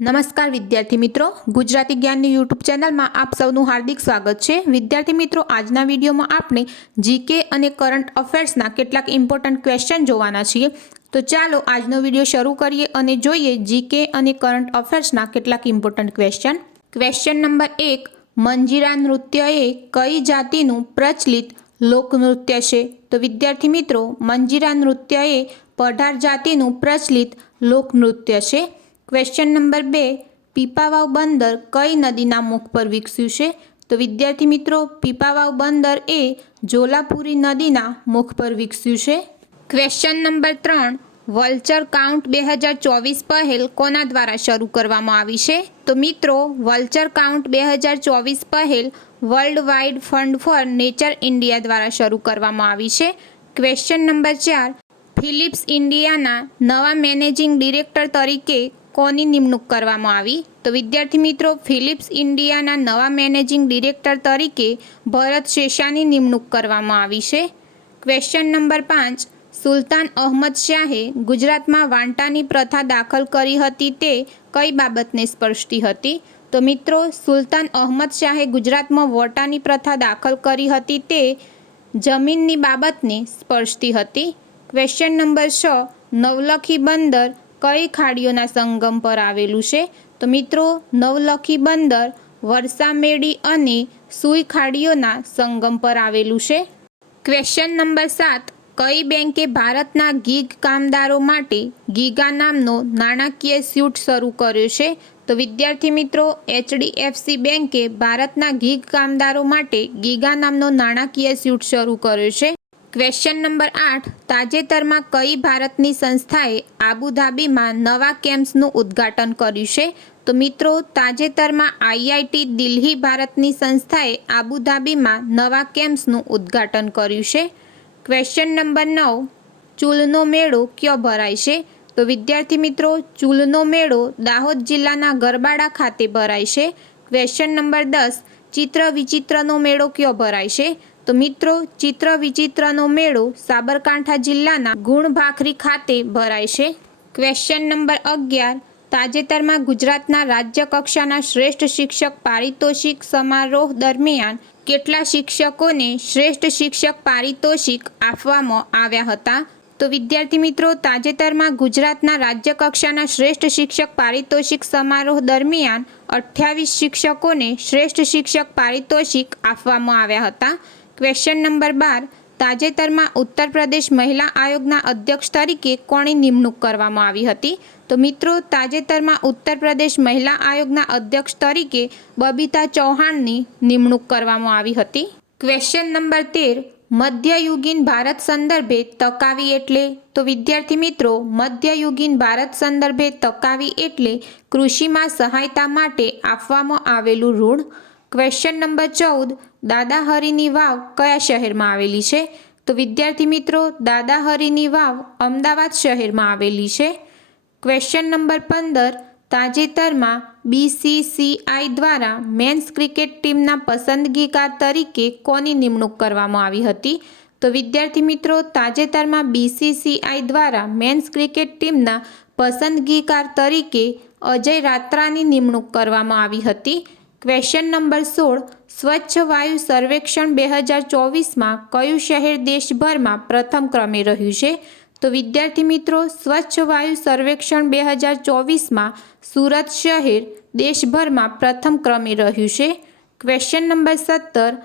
નમસ્કાર વિદ્યાર્થી મિત્રો, ગુજરાતી જ્ઞાનની યુટ્યુબ ચેનલમાં આપ સૌનું હાર્દિક સ્વાગત છે। વિદ્યાર્થી મિત્રો, આજના વિડીયોમાં આપણે જીકે અને કરંટ અફેર્સના કેટલાક ઇમ્પોર્ટન્ટ ક્વેશ્ચન જોવાના છીએ। તો ચાલો આજનો વિડીયો શરૂ કરીએ અને જોઈએ જીકે અને કરંટ અફેર્સના કેટલાક ઇમ્પોર્ટન્ટ ક્વેશ્ચન। ક્વેશ્ચન નંબર 1, મંજીરા નૃત્ય એ કઈ જાતિનું પ્રચલિત લોકનૃત્ય છે? તો વિદ્યાર્થી મિત્રો, મંજીરા નૃત્ય એ પઢાર જાતિનું પ્રચલિત લોકનૃત્ય છે। ક્વેશ્ચન નંબર 2, પીપાવાવ બંદર કઈ નદીના મુખ પર વિકસ્યું છે? તો વિદ્યાર્થી મિત્રો, પીપાવાવ બંદર એ જોલાપુરી નદીના મુખ પર વિકસ્યું છે। ક્વેશ્ચન નંબર 3, વલ્ચર કાઉન્ટ 2024 પહેલ કોના દ્વારા શરૂ કરવામાં આવી છે? તો મિત્રો, વલ્ચર કાઉન્ટ 2024 પહેલ world wide fund for nature India દ્વારા શરૂ કરવામાં આવી છે। ક્વેશ્ચન નંબર 4, ફિલિપ્સ ઇન્ડિયાના નવા મેનેજિંગ ડિરેક્ટર તરીકે કોની નિમણૂક કરવામાં આવી? તો વિદ્યાર્થી મિત્રો, ફિલિપ્સ ઇન્ડિયાના નવા મેનેજિંગ ડિરેક્ટર તરીકે ભરત શેષાની નિમણૂક કરવામાં આવી છે। ક્વેશ્ચન નંબર 5, સુલતાન અહમદ શાહે ગુજરાતમાં વાંટાની પ્રથા દાખલ કરી હતી તે કઈ બાબતને સ્પર્શતી હતી? તો મિત્રો, સુલતાન અહમદ શાહે ગુજરાતમાં વોટાની પ્રથા દાખલ કરી હતી તે જમીનની બાબતને સ્પર્શતી હતી। ક્વેશ્ચન નંબર 6, નવલખી બંદર કઈ ખાડીઓના સંગમ પર આવેલું છે? તો મિત્રો, નવલખી બંદર વરસામેડી અને સુઈ ખાડીઓના સંગમ પર આવેલું છે। ક્વેશ્ચન નંબર 7, કઈ બેંકે ભારતના ગીગ કામદારો માટે ગીગા નામનો નાણાકીય સ્યુટ શરૂ કર્યો છે? તો વિદ્યાર્થી મિત્રો, HDFC બેંકે ભારતના ગીગ કામદારો માટે ગીગા નામનો નાણાકીય સ્યુટ શરૂ કર્યો છે। ક્વેશ્ચન નંબર 8, તાજેતરમાં કઈ ભારતની સંસ્થાએ આબુધાબીમાં નવા કેમ્પ્સનું ઉદ્ઘાટન કર્યું છે? તો મિત્રો, તાજેતરમાં IIT દિલ્હી ભારતની સંસ્થાએ આબુધાબીમાં નવા કેમ્પ્સનું ઉદ્ઘાટન કર્યું છે। ક્વેશ્ચન નંબર 9, ચૂલનો મેળો ક્યાં ભરાય છે? તો વિદ્યાર્થી મિત્રો, ચૂલનો મેળો દાહોદ જિલ્લાના ગરબાડા ખાતે ભરાય છે। ક્વેશ્ચન નંબર 10, ચિત્ર વિચિત્રનો મેળો ક્યાં ભરાય છે? તો મિત્રો, ચિત્ર વિચિત્રનો મેળો સાબરકાંઠા જિલ્લાના ગુણભાખરી ખાતે ભરાય છે। ક્વેશ્ચન નંબર 11, તાજેતરમાં ગુજરાતના રાજ્ય કક્ષાના શ્રેષ્ઠ શિક્ષક પારિતોષિક સમારોહ દરમિયાન કેટલા શિક્ષકોને શ્રેષ્ઠ શિક્ષક પારિતોષિક આપવામાં આવ્યા હતા? તો વિદ્યાર્થી મિત્રો, તાજેતરમાં ગુજરાતના રાજ્ય કક્ષાના શ્રેષ્ઠ શિક્ષક પારિતોષિક સમારોહ દરમિયાન 28 શિક્ષકોને શ્રેષ્ઠ શિક્ષક પારિતોષિક આપવામાં આવ્યા હતા। ક્વેશ્ચન નંબર 12, તાજેતરમાં ઉત્તર પ્રદેશ મહિલા આયોગના અધ્યક્ષ તરીકે કોની નિમણૂક કરવામાં આવી હતી? તો મિત્રો, તાજેતરમાં ઉત્તર પ્રદેશ મહિલા આયોગના અધ્યક્ષ તરીકે બબીતા ચૌહાણની નિમણૂક કરવામાં આવી હતી। ક્વેશ્ચન નંબર 13, મધ્યયુગીન ભારત સંદર્ભે તકાવી એટલે? તો વિદ્યાર્થી મિત્રો, મધ્યયુગીન ભારત સંદર્ભે તકાવી એટલે કૃષિમાં સહાયતા માટે આપવામાં આવેલું ઋણ। ક્વેશ્ચન નંબર 14, દાદાહરીની વાવ કયા શહેરમાં આવેલી છે? તો વિદ્યાર્થી મિત્રો, દાદાહરીની વાવ અમદાવાદ શહેરમાં આવેલી છે। ક્વેશ્ચન નંબર 15, તાજેતરમાં BCCI દ્વારા મેન્સ ક્રિકેટ ટીમના પસંદગીકાર તરીકે કોની નિમણૂક કરવામાં આવી હતી? તો વિદ્યાર્થી મિત્રો, તાજેતરમાં BCCI દ્વારા મેન્સ ક્રિકેટ ટીમના પસંદગીકાર તરીકે અજય રાત્રાની નિમણૂક કરવામાં આવી હતી। ક્વેશ્ચન નંબર 16, સ્વચ્છ વાયુ સર્વેક્ષણ 2024માં કયું શહેર દેશભરમાં પ્રથમ ક્રમે રહ્યું છે? તો વિદ્યાર્થી મિત્રો, સ્વચ્છ વાયુ સર્વેક્ષણ 2024માં સુરત શહેર દેશભરમાં પ્રથમ ક્રમે રહ્યું છે। ક્વેશ્ચન નંબર 17,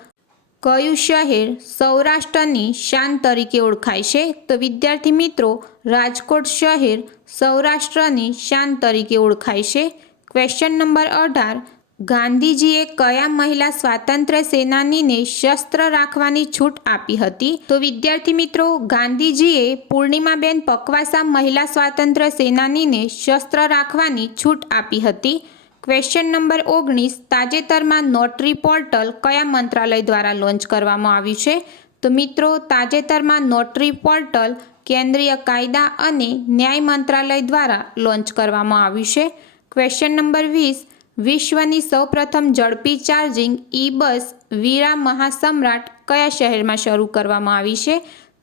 કયું શહેર સૌરાષ્ટ્રની શાન તરીકે ઓળખાય છે? તો વિદ્યાર્થી મિત્રો, રાજકોટ શહેર સૌરાષ્ટ્રની શાન તરીકે ઓળખાય છે। ક્વેશ્ચન નંબર 18, ગાંધીજીએ કયા મહિલા સ્વાતંત્ર્ય સેનાનીને શસ્ત્ર રાખવાની છૂટ આપી હતી? તો વિદ્યાર્થી મિત્રો, ગાંધીજીએ પૂર્ણિમાબેન પકવાસા મહિલા સ્વાતંત્ર્ય સેનાનીને શસ્ત્ર રાખવાની છૂટ આપી હતી। ક્વેશ્ચન નંબર 19, તાજેતરમાં નોટરી પોર્ટલ કયા મંત્રાલય દ્વારા લોન્ચ કરવામાં આવ્યું છે? તો મિત્રો, તાજેતરમાં નોટરી પોર્ટલ કેન્દ્રીય કાયદા અને ન્યાય મંત્રાલય દ્વારા લોન્ચ કરવામાં આવ્યું છે। ક્વેશ્ચન નંબર 20, વિશ્વની સૌપ્રથમ ઝડપી ચાર્જિંગ ઈ બસ વીરા મહાસમ્રાટ કયા શહેરમાં શરૂ કરવામાં આવી છે?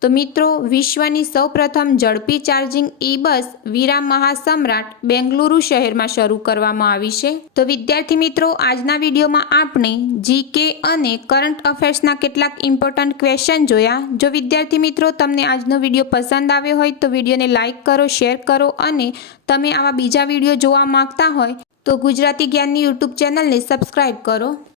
તો મિત્રો, વિશ્વની સૌપ્રથમ ઝડપી ચાર્જિંગ ઈ બસ વીરા મહાસમ્રાટ બેંગલુરુ શહેરમાં શરૂ કરવામાં આવી છે. તો વિદ્યાર્થી મિત્રો, આજના વિડીયોમાં આપણે જીકે અને કરંટ અફેર્સના કેટલાક ઇમ્પોર્ટન્ટ ક્વેશ્ચન જોયા. જો વિદ્યાર્થી મિત્રો તમને આજનો વિડીયો પસંદ આવ્યો હોય તો વિડીયોને લાઇક કરો, શેર કરો અને તમે આવા બીજા વિડીયો જોવા માંગતા હોય તો ગુજરાતી જ્ઞાનની યુટ્યુબ ચેનલને સબસ્ક્રાઇબ કરો.